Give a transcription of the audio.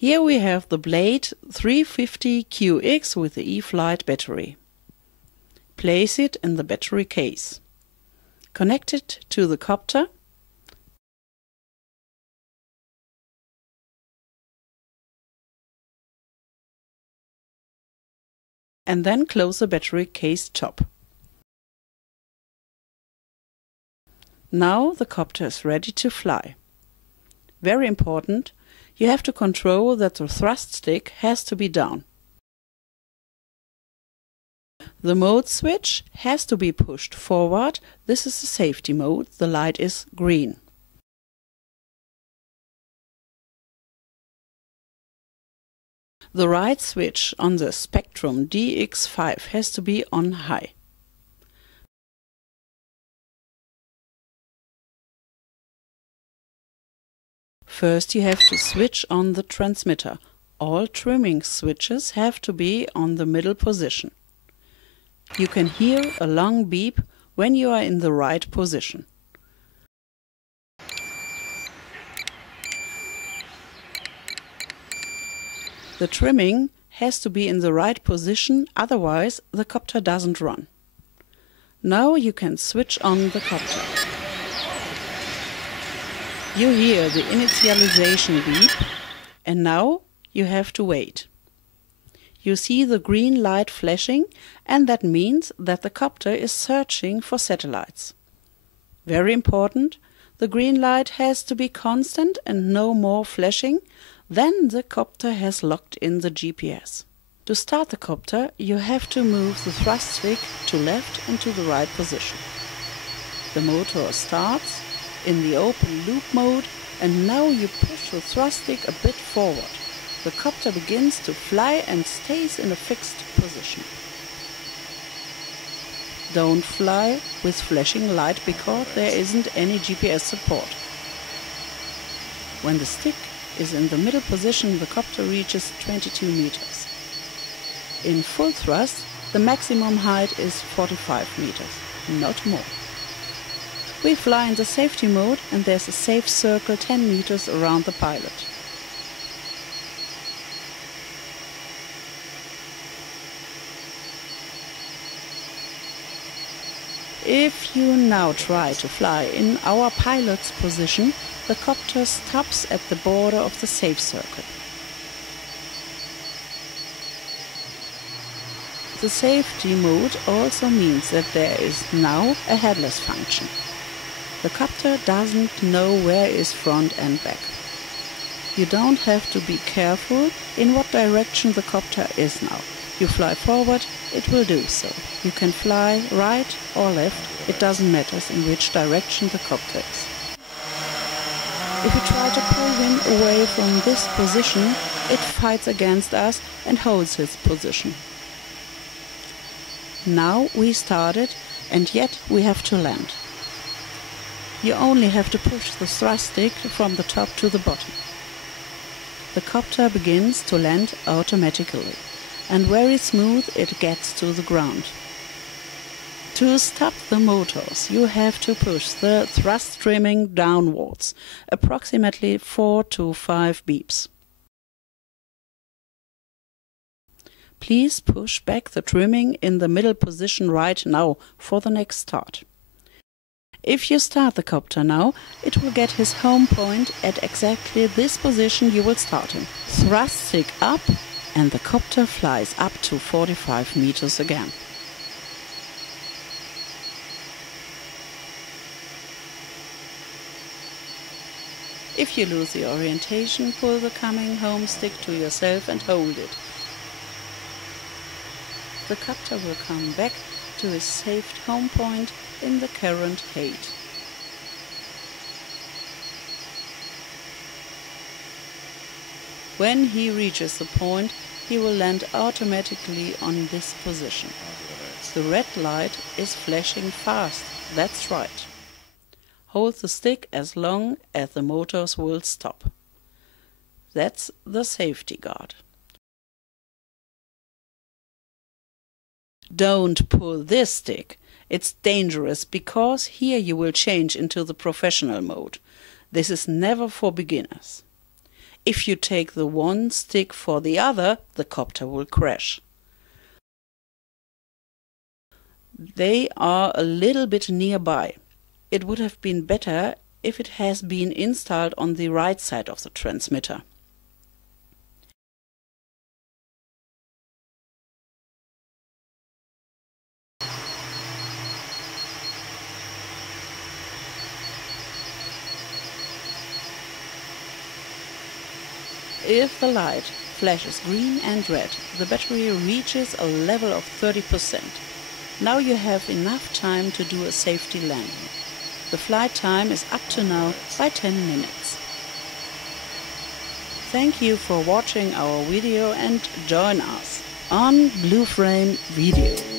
Here we have the Blade 350QX with the E-Flight battery. Place it in the battery case. Connect it to the copter. And then close the battery case top. Now the copter is ready to fly. Very important, you have to control that the thrust stick has to be down. The mode switch has to be pushed forward. This is the safety mode. The light is green. The right switch on the Spectrum DX5 has to be on high. First you have to switch on the transmitter. All trimming switches have to be on the middle position. You can hear a long beep when you are in the right position. The trimming has to be in the right position, otherwise the copter doesn't run. Now you can switch on the copter. You hear the initialization beep, and now you have to wait. You see the green light flashing, and that means that the copter is searching for satellites. Very important, the green light has to be constant and no more flashing. Then the copter has locked in the GPS. To start the copter, you have to move the thrust stick to left and to the right position. The motor starts in the open loop mode, and now you push the thrust stick a bit forward. The copter begins to fly and stays in a fixed position. Don't fly with flashing light because there isn't any GPS support. When the stick is in the middle position, the copter reaches 22 meters. In full thrust, the maximum height is 45 meters, not more. We fly in the safety mode, and there's a safe circle 10 meters around the pilot. If you now try to fly in our pilot's position, the copter stops at the border of the safe circle. The safety mode also means that there is now a headless function. The copter doesn't know where is front and back. You don't have to be careful in what direction the copter is now. You fly forward, it will do so. You can fly right or left, it doesn't matter in which direction the copter is. If we try to pull him away from this position, it fights against us and holds its position. Now we started, and yet we have to land. You only have to push the thrust stick from the top to the bottom. The copter begins to land automatically, and very smooth it gets to the ground. To stop the motors, you have to push the thrust trimming downwards, approximately 4 to 5 beeps. Please push back the trimming in the middle position right now for the next start. If you start the copter now, it will get his home point at exactly this position you will start in. Thrust stick up, and the copter flies up to 45 meters again. If you lose the orientation, pull the coming home stick to yourself and hold it. The copter will come back to his safe home point in the current height. When he reaches the point, he will land automatically on this position. The red light is flashing fast, that's right. Hold the stick as long as the motors will stop. That's the safety guard. Don't pull this stick. It's dangerous because here you will change into the professional mode. This is never for beginners. If you take the one stick for the other, the copter will crash. They are a little bit nearby. It would have been better if it has been installed on the right side of the transmitter. If the light flashes green and red, the battery reaches a level of 30%. Now you have enough time to do a safety landing. The flight time is up to now by 10 minutes. Thank you for watching our video and join us on Blueframe Video.